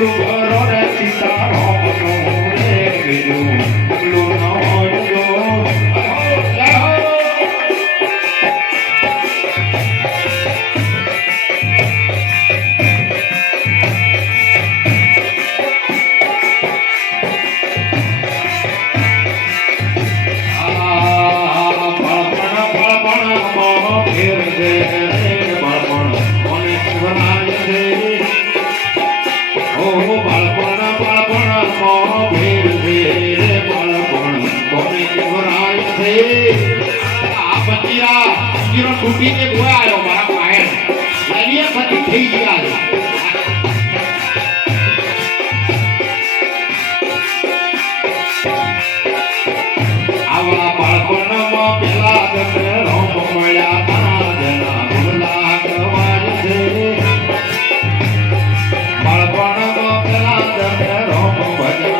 বিরু ভরণ সীতা ভবন বিরু કિલો તૂટી કે બોય આવ્યો મારા પાયર લાવીએ પછી થઈ ગયા આવડા પેલા તમને રોમ મળ્યા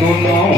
don't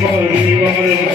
Vamos, vamos,